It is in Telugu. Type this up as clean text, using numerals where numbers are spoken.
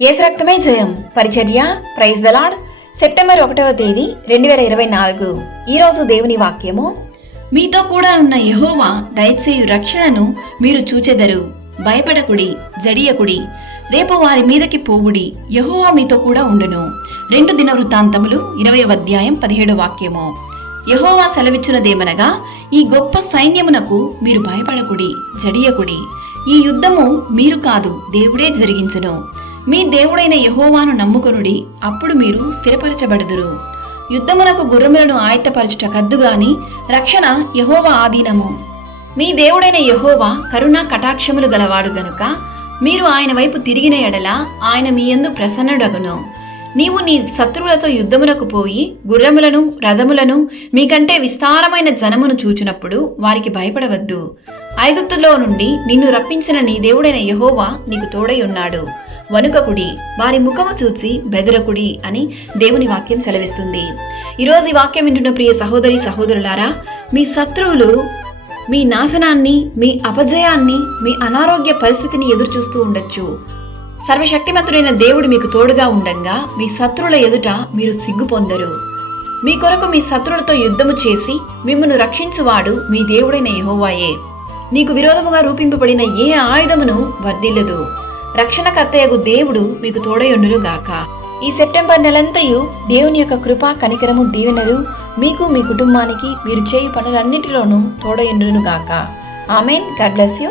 యేసు రక్తమే జయం పరిచర్య ప్రైజ్ ద లార్డ్. సెప్టెంబర్ 1వ తేదీ 2024. ఈరోజు దేవుని వాక్యము, మీతో కూడా ఉన్న యెహోవా దయచేయు రక్షణను మీరు చూచెదరు. భయపడకుడి, జడియకుడి, రేపు వారి మీదకి పోవుడి, యెహోవా మీతో కూడా ఉండును. 2 దినవృత్తాంతములు 20వ అధ్యాయం 17వ వాక్యము. యెహోవా సెలవిచ్చునదేమనగా, ఈ గొప్ప సైన్యమునకు మీరు భయపడకుడి, జడియకుడి. ఈ యుద్ధము మీరు కాదు, దేవుడే జరిగించును. మీ దేవుడైన యెహోవాను నమ్ముకొనుడి, అప్పుడు మీరు స్థిరపరచబడుదురు. యుద్ధమునకు గుర్రములను ఆయత్తపరచుట కద్దుగాని రక్షణ యెహోవా ఆధీనము. మీ దేవుడైన యెహోవా కరుణా కటాక్షములు గలవాడు గనుక మీరు ఆయన వైపు తిరిగిన ఎడల ఆయన మీ యందు ప్రసన్నుడగును. నీవు నీ శత్రువులతో యుద్ధమునకు పోయి గుర్రములను రథములను మీకంటే విస్తారమైన జనమును చూచినప్పుడు వారికి భయపడవద్దు. ఐగుప్తులో నుండి నిన్ను రప్పించిన నీ దేవుడైన యెహోవా నీకు తోడై ఉన్నాడు. వణుకకుడి, వారి ముఖము చూచి బెదరకుడి అని దేవుని వాక్యం సెలవిస్తుంది. ఈరోజు ఈ వాక్యం వింటున్న ప్రియ సహోదరి సహోదరులారా, మీ శత్రువులు మీ నాశనాన్ని, మీ అపజయాన్ని, మీ అనారోగ్య పరిస్థితిని ఎదురు చూస్తూ ఉండొచ్చు. సర్వశక్తిమంతుడైన దేవుడు మీకు తోడుగా ఉండంగా మీ శత్రువుల ఎదుట మీరు సిగ్గు పొందరు. మీ కొరకు మీ శత్రువులతో యుద్ధము చేసి మిమ్మును రక్షించువాడు మీ దేవుడైన యెహోవాయే. నీకు విరోధముగా రూపింపబడిన ఏ ఆయుధమును వర్ధిల్లదు. రక్షణకర్తయగు దేవుడు మీకు తోడయుండును గాక. ఈ సెప్టెంబర్ నెలంతయు దేవుని యొక్క కృప, కనికరము, దీవెనలు మీకు, మీ కుటుంబానికి, మీరు చేయు పనులన్నిటిలోనూ తోడయుండును గాక. ఆమెన్. God bless you.